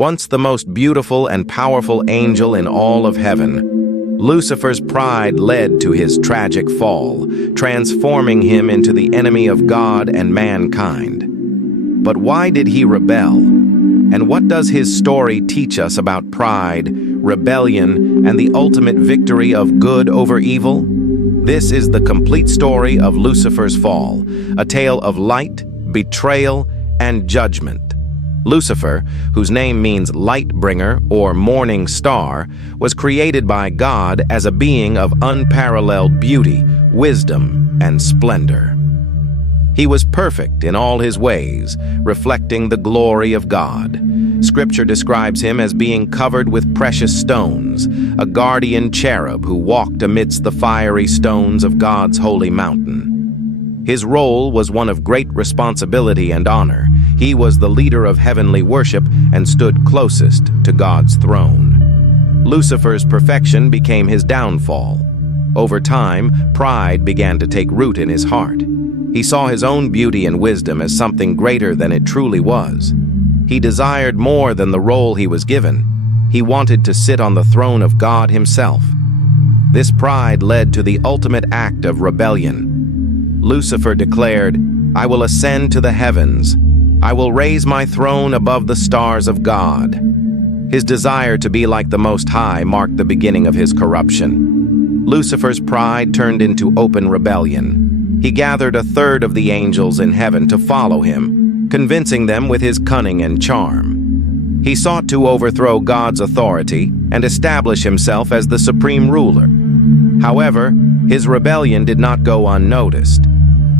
Once the most beautiful and powerful angel in all of heaven, Lucifer's pride led to his tragic fall, transforming him into the enemy of God and mankind. But why did he rebel? And what does his story teach us about pride, rebellion, and the ultimate victory of good over evil? This is the complete story of Lucifer's fall, a tale of light, betrayal, and judgment. Lucifer, whose name means light bringer or morning star, was created by God as a being of unparalleled beauty, wisdom, and splendor. He was perfect in all his ways, reflecting the glory of God. Scripture describes him as being covered with precious stones, a guardian cherub who walked amidst the fiery stones of God's holy mountain. His role was one of great responsibility and honor. He was the leader of heavenly worship and stood closest to God's throne. Lucifer's perfection became his downfall. Over time, pride began to take root in his heart. He saw his own beauty and wisdom as something greater than it truly was. He desired more than the role he was given. He wanted to sit on the throne of God himself. This pride led to the ultimate act of rebellion. Lucifer declared, "I will ascend to the heavens. I will raise my throne above the stars of God." His desire to be like the Most High marked the beginning of his corruption. Lucifer's pride turned into open rebellion. He gathered a third of the angels in heaven to follow him, convincing them with his cunning and charm. He sought to overthrow God's authority and establish himself as the supreme ruler. However, his rebellion did not go unnoticed.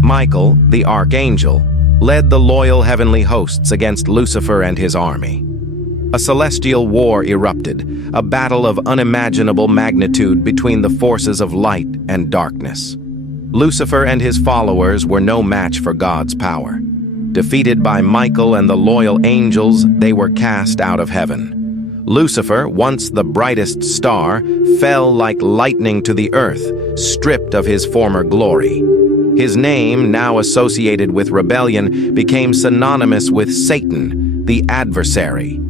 Michael, the archangel, led the loyal heavenly hosts against Lucifer and his army. A celestial war erupted, a battle of unimaginable magnitude between the forces of light and darkness. Lucifer and his followers were no match for God's power. Defeated by Michael and the loyal angels, they were cast out of heaven. Lucifer, once the brightest star, fell like lightning to the earth, stripped of his former glory. His name, now associated with rebellion, became synonymous with Satan, the adversary.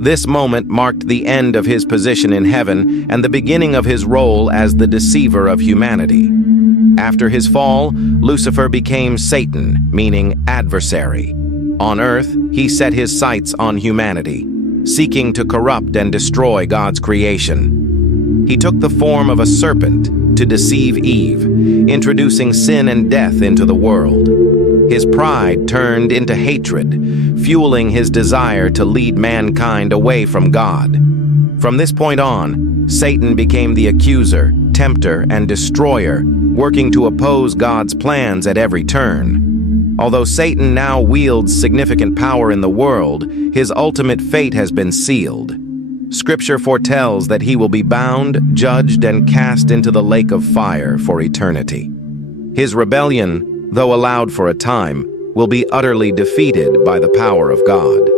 This moment marked the end of his position in heaven and the beginning of his role as the deceiver of humanity. After his fall, Lucifer became Satan, meaning adversary. On earth, he set his sights on humanity, seeking to corrupt and destroy God's creation. He took the form of a serpent to deceive Eve, introducing sin and death into the world. His pride turned into hatred, fueling his desire to lead mankind away from God. From this point on, Satan became the accuser, tempter, and destroyer, working to oppose God's plans at every turn. Although Satan now wields significant power in the world, his ultimate fate has been sealed. Scripture foretells that he will be bound, judged, and cast into the lake of fire for eternity. His rebellion, though allowed for a time, will be utterly defeated by the power of God.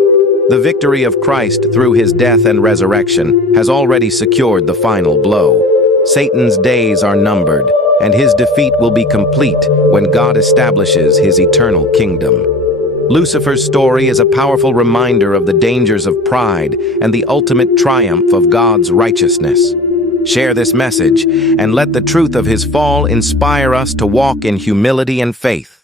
The victory of Christ through his death and resurrection has already secured the final blow. Satan's days are numbered, and his defeat will be complete when God establishes his eternal kingdom. Lucifer's story is a powerful reminder of the dangers of pride and the ultimate triumph of God's righteousness. Share this message and let the truth of his fall inspire us to walk in humility and faith.